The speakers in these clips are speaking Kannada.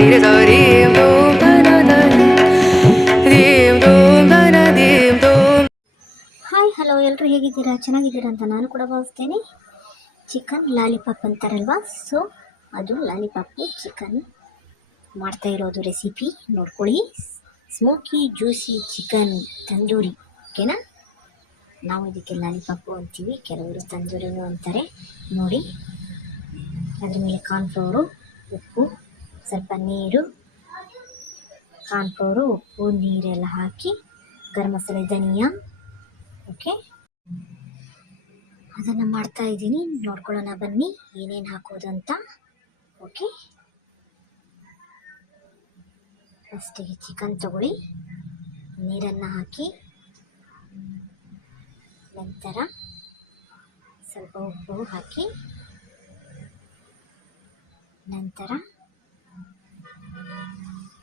ri re sa rim dum da na da rim dum da na dim dum. Hi hello, ಎಲ್ಲರೂ ಹೇಗಿದ್ದೀರಾ? ಚೆನ್ನಾಗಿದ್ದೀರಾ ಅಂತ ನಾನು ಕೂಡ ಭಾವಿಸ್ತೇನೆ. ಚಿಕನ್ ಲಾಲಿಪಾಪ್ ಅಂತಾರಲ್ವಾ, ಸೊ ಅದು ಲಾಲಿಪಾಪು ಚಿಕನ್ ಮಾಡ್ತಾ ಇರೋದು ರೆಸಿಪಿ ನೋಡ್ಕೊಳ್ಳಿ. ಸ್ಮೋಕಿ ಜ್ಯೂಸಿ ಚಿಕನ್ ತಂದೂರಿ, ಓಕೆನಾ? ನಾವು ಇದಕ್ಕೆ ಲಾಲಿಪಾಪು ಅಂತೀವಿ, ಕೆಲವರು ತಂದೂರಿನೂ ಅಂತಾರೆ. ನೋಡಿ, ಅದ್ರ ಮೇಲೆ ಕಾರ್ನ್ಫ್ಲವರು, ಉಪ್ಪು, ಸ್ವಲ್ಪ ನೀರು, ಕಾರ್ನ್ಫ್ಲವರು, ಉಪ್ಪು, ನೀರೆಲ್ಲ ಹಾಕಿ ಗರಂ ಮಸಾಲೆ, ಧನಿಯಾ, ಓಕೆ, ಅದನ್ನು ಮಾಡ್ತಾ ಇದ್ದೀನಿ. ನೋಡ್ಕೊಳ್ಳೋಣ ಬನ್ನಿ ಏನೇನು ಹಾಕೋದು ಅಂತ. ಓಕೆ, ಫಸ್ಟಿಗೆ ಚಿಕನ್ ತಗೊಳ್ಳಿ, ನೀರನ್ನು ಹಾಕಿ, ನಂತರ ಸ್ವಲ್ಪ ಉಪ್ಪು ಹಾಕಿ, ನಂತರ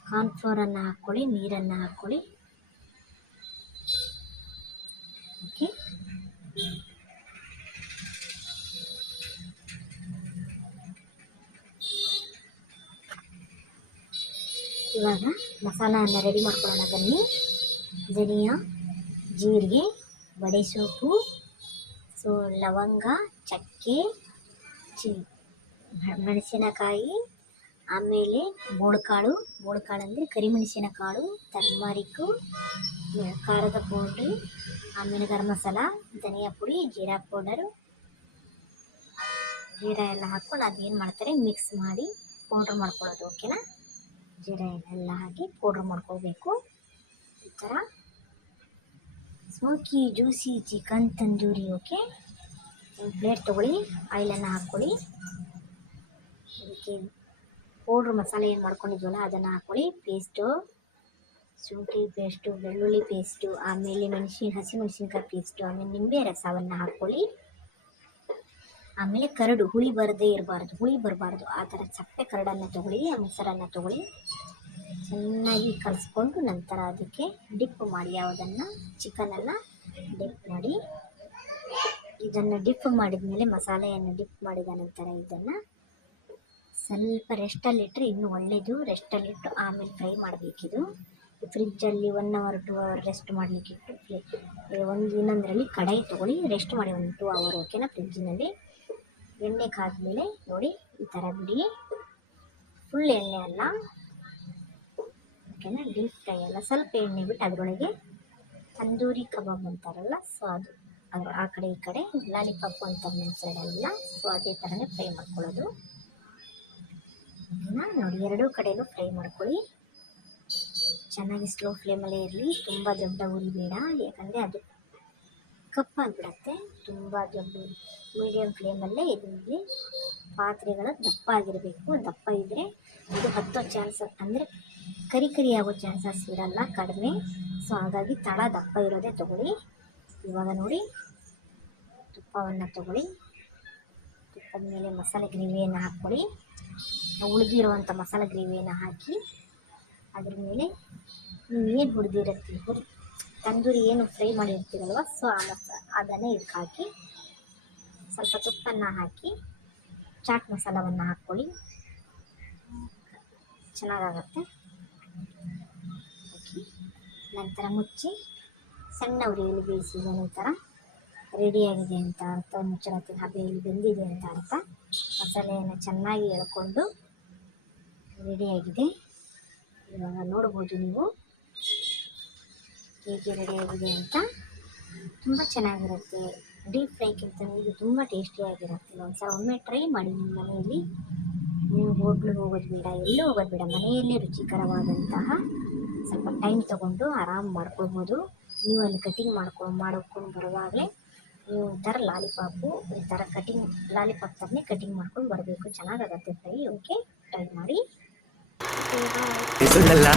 ಕಾರ್ನ್ಫ್ಲೋರನ್ನು ಹಾಕ್ಕೊಳ್ಳಿ, ನೀರನ್ನು ಹಾಕ್ಕೊಳ್ಳಿ. ಓಕೆ, ಇವಾಗ ಮಸಾಲವನ್ನು ರೆಡಿ ಮಾಡ್ಕೊಳ್ಳೋಣ ಬನ್ನಿ. ಧನಿಯಾ, ಜೀರಿಗೆ, ಬಡೆ ಸೊಪ್ಪು, ಲವಂಗ, ಚಕ್ಕೆ, ಮೆಣಸಿನಕಾಯಿ, ಆಮೇಲೆ ಬೋಳ್ಕಾಳು ಅಂದರೆ ಕರಿಮೆಣಸಿನಕಾಳು, ಟರ್ಮರಿಕ್ಕು, ಖಾರದ ಪೌಡ್ರಿ, ಆಮೇಲೆ ಗರಂ ಮಸಾಲ, ಧನಿಯಾ ಪುಡಿ, ಜೀರಾ ಪೌಡರು, ಜೀರಾ ಎಲ್ಲ ಹಾಕ್ಕೊಂಡು ಅದೇನು ಮಾಡ್ತಾರೆ ಮಿಕ್ಸ್ ಮಾಡಿ ಪೌಡ್ರ್ ಮಾಡ್ಕೊಳ್ಳೋದು. ಓಕೆನಾ? ಜೀರಾ ಎಲ್ಲ ಹಾಕಿ ಪೌಡ್ರ್ ಮಾಡ್ಕೋಬೇಕು. ಈ ಥರ smoky juicy chicken tandoori. Okay, ಒಂದು ಪ್ಲೇಟ್ ತೊಗೊಳ್ಳಿ, ಆಯಿಲನ್ನು ಹಾಕ್ಕೊಳ್ಳಿ, ಅದಕ್ಕೆ ಪೌಡ್ರ್ ಮಸಾಲೆ ಏನು ಮಾಡ್ಕೊಂಡಿದ್ವಲ್ಲ ಅದನ್ನು ಹಾಕ್ಕೊಳ್ಳಿ. ಪೇಸ್ಟು, ಶುಂಠಿ ಪೇಸ್ಟು, ಬೆಳ್ಳುಳ್ಳಿ ಪೇಸ್ಟು, ಆಮೇಲೆ ಹಸಿಮೆಣಸಿನ್ಕಾಯಿ ಪೇಸ್ಟು, ಆಮೇಲೆ ನಿಂಬೆ ರಸವನ್ನು ಹಾಕ್ಕೊಳ್ಳಿ. ಆಮೇಲೆ ಕರಡು, ಹುಳಿ ಬರಬಾರ್ದು, ಆ ಥರ ಚಪ್ಪೆ ಕರಡನ್ನು ತೊಗೊಳ್ಳಿ, ಆ ಮೊಸರನ್ನು ತೊಗೊಳ್ಳಿ, ಚೆನ್ನಾಗಿ ಕಲಿಸ್ಕೊಂಡು ನಂತರ ಅದಕ್ಕೆ ಡಿಪ್ ಮಾಡಿ, ಯಾವುದನ್ನು ಚಿಕನನ್ನು ಡಿಪ್ ಮಾಡಿ. ಇದನ್ನು ಡಿಪ್ ಮಾಡಿದ ಮೇಲೆ, ಮಸಾಲೆಯನ್ನು ಡಿಪ್ ಮಾಡಿದ ನಂತರ ಇದನ್ನು ಸ್ವಲ್ಪ ರೆಸ್ಟಲ್ಲಿಟ್ಟರೆ ಇನ್ನೂ ಒಳ್ಳೆಯದು. ರೆಸ್ಟಲ್ಲಿಟ್ಟು ಆಮೇಲೆ ಫ್ರೈ ಮಾಡಬೇಕಿದು. ಫ್ರಿಜ್ಜಲ್ಲಿ 1 ಅವರ್ 2 ಅವರ್ ರೆಸ್ಟ್ ಮಾಡಲಿಕ್ಕಿಟ್ಟು ಇನ್ನೊಂದರಲ್ಲಿ ಕಡಾಯಿ ತೊಗೊಳ್ಳಿ, ರೆಸ್ಟ್ ಮಾಡಿ 1-2 ಅವರ್. ಓಕೆನಾ? ಫ್ರಿಜ್ಜಿನಲ್ಲಿ ಎಣ್ಣೆ ಕಾದ್ಮೇಲೆ ನೋಡಿ ಈ ಥರ ಬಿಡಿ, ಫುಲ್ ಎಣ್ಣೆ ಅಲ್ಲ, ಓಕೆನಾ? ಡೀಪ್ ಫ್ರೈ ಅಲ್ಲ, ಸ್ವಲ್ಪ ಎಣ್ಣೆ ಬಿಟ್ಟು ಅದರೊಳಗೆ ತಂದೂರಿ ಕಬಾಬ್ ಅಂತಾರಲ್ಲ, ಸೊ ಅದು ಆ ಕಡೆ ಈ ಕಡೆ ಲಾಲಿಪಾಪು ಅಂತಾರೆ ನಮ್ಮ ಸೈಡೆಲ್ಲ, ಸೊ ಅದೇ ಥರನೇ ಫ್ರೈ ಮಾಡ್ಕೊಳ್ಳೋದು. ಓಕೆನಾ? ನೋಡಿ, ಎರಡೂ ಕಡೆಯೂ ಫ್ರೈ ಮಾಡ್ಕೊಳ್ಳಿ, ಚೆನ್ನಾಗಿ ಸ್ಲೋ ಫ್ಲೇಮಲ್ಲೇ ಇರಲಿ. ತುಂಬ ದೊಡ್ಡ ಉರಿ ಬೇಡ, ಯಾಕಂದರೆ ಅದು ಕಪ್ಪಾಗಿಬಿಡತ್ತೆ. ತುಂಬ ದೊಡ್ಡ ಮೀಡಿಯಮ್ ಫ್ಲೇಮಲ್ಲೇ ಇರಲಿ. ಪಾತ್ರೆಗಳು ದಪ್ಪ ಆಗಿರಬೇಕು, ದಪ್ಪ ಇದ್ದರೆ ಇದು ಹತ್ತೋ ಚಾನ್ಸಸ್, ಅಂದರೆ ಕರಿ ಆಗೋ ಚಾನ್ಸಸ್ ಇರಲ್ಲ, ಕಡಿಮೆ. ಸೊ ಹಾಗಾಗಿ ತಳ ದಪ್ಪ ಇರೋದೇ ತೊಗೊಳ್ಳಿ. ಇವಾಗ ನೋಡಿ, ತುಪ್ಪವನ್ನು ತೊಗೊಳ್ಳಿ, ತುಪ್ಪದ ಮೇಲೆ ಮಸಾಲೆ ಗ್ರೇವಿಯನ್ನು ಹಾಕ್ಕೊಳ್ಳಿ, ಉಳಿದಿರುವಂಥ ಮಸಾಲೆ ಗ್ರೇವಿಯನ್ನು ಹಾಕಿ, ಅದ್ರ ಮೇಲೆ ನೀವು ಏನು ಹುರಿದಿರ್ತೀವಿ, ತಂದೂರಿ ಏನು ಫ್ರೈ ಮಾಡಿರ್ತೀರಲ್ವ, ಸೊ ಅದನ್ನೇ ಇದಕ್ಕೆ ಹಾಕಿ, ಸ್ವಲ್ಪ ತುಪ್ಪನ್ನು ಹಾಕಿ, ಚಾಟ್ ಮಸಾಲವನ್ನು ಹಾಕ್ಕೊಳ್ಳಿ, ಚೆನ್ನಾಗಾಗತ್ತೆ. ಓಕೆ, ನಂತರ ಮುಚ್ಚಿ ಸಣ್ಣ ಉರಿಯಲ್ಲಿ ಬೇಯಿಸಿದ ನಂತರ ರೆಡಿಯಾಗಿದೆ ಅಂತ ಅರ್ಥ. ಮುಚ್ಚಳತೆ ಹಬೆಯಲ್ಲಿ ಬೆಂದಿದೆ ಅಂತ ಅರ್ಥ. ಮಸಾಲೆಯನ್ನು ಚೆನ್ನಾಗಿ ಎಳ್ಕೊಂಡು ರೆಡಿಯಾಗಿದೆ. ಇವಾಗ ನೋಡ್ಬೋದು ನೀವು ಹೇಗೆ ರೆಡಿಯಾಗಿದೆ ಅಂತ. ತುಂಬ ಚೆನ್ನಾಗಿರುತ್ತೆ. ಡೀಪ್ ಫ್ರೈಗಿಂತ ಇದು ತುಂಬ ಟೇಸ್ಟಿಯಾಗಿರುತ್ತೆ. ಒಮ್ಮೆ ಟ್ರೈ ಮಾಡಿ ನಿಮ್ಮ ಮನೆಯಲ್ಲಿ. ನೀವು ಹೋಟ್ಲಿಗೆ ಹೋಗೋದು ಬೇಡ, ಎಲ್ಲೂ ಹೋಗೋದು ಬೇಡ, ಮನೆಯಲ್ಲೇ ರುಚಿಕರವಾದಂತಹ ಸ್ವಲ್ಪ ಟೈಮ್ ತೊಗೊಂಡು ಆರಾಮ್ ಮಾಡ್ಕೊಳ್ಬೋದು. ನೀವು ಅಲ್ಲಿ ಕಟಿಂಗ್ ಮಾಡ್ಕೊಂಡು ಬರುವಾಗಲೇ ನೀವು ಈ ಥರ ಲಾಲಿಪಾಪ್ ಥರನೇ ಕಟಿಂಗ್ ಮಾಡ್ಕೊಂಡು ಬರಬೇಕು. ಚೆನ್ನಾಗಾಗತ್ತೆ ಫ್ರೈ. ಓಕೆ, ಟ್ರೈ ಮಾಡಿ. ಸುಳ್ಳಲ್ಲ